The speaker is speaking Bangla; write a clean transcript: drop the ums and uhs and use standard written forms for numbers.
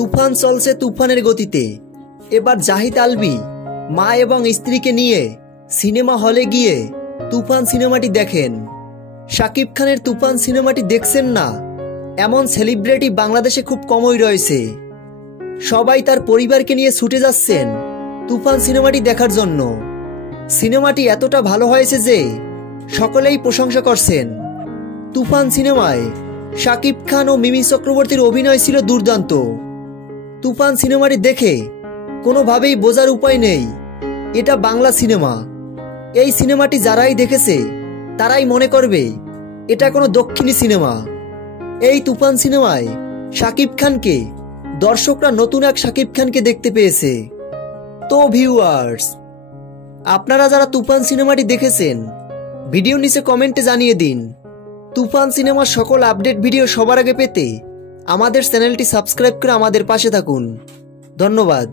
তুফান চলছে তুফানের গতিতে। এবার জাহিদ আলভী মা এবং স্ত্রীকে নিয়ে সিনেমা হলে গিয়ে তুফান সিনেমাটি দেখেন। শাকিব খানের তুফান সিনেমাটি দেখছেন না এমন সেলিব্রিটি বাংলাদেশে খুব কমই রয়েছে। সবাই তার পরিবারকে নিয়ে ছুটে যাচ্ছেন তুফান সিনেমাটি দেখার জন্য। সিনেমাটি এতটা ভালো হয়েছে যে সকলেই প্রশংসা করছেন। তুফান সিনেমায় শাকিব খান ও মিমি চক্রবর্তীর অভিনয় ছিল দুর্দান্ত। তুফান সিনেমাটি দেখে কোনোভাবেই বোঝার উপায় নেই এটা বাংলা সিনেমা। এই সিনেমাটি যারাই দেখেছে তারাই মনে করবে এটা কোনো দক্ষিণী সিনেমা। এই তুফান সিনেমায় শাকিব খানকে দর্শকরা নতুন এক শাকিব খানকে দেখতে পেয়েছে। তো ভিউয়ার্স, আপনারা যারা তুফান সিনেমাটি দেখেছেন ভিডিও নিচে কমেন্টে জানিয়ে দিন। তুফান সিনেমার সকল আপডেট ভিডিও সবার আগে পেতে আমাদের চ্যানেলটি সাবস্ক্রাইব করে আমাদের পাশে থাকুন। ধন্যবাদ।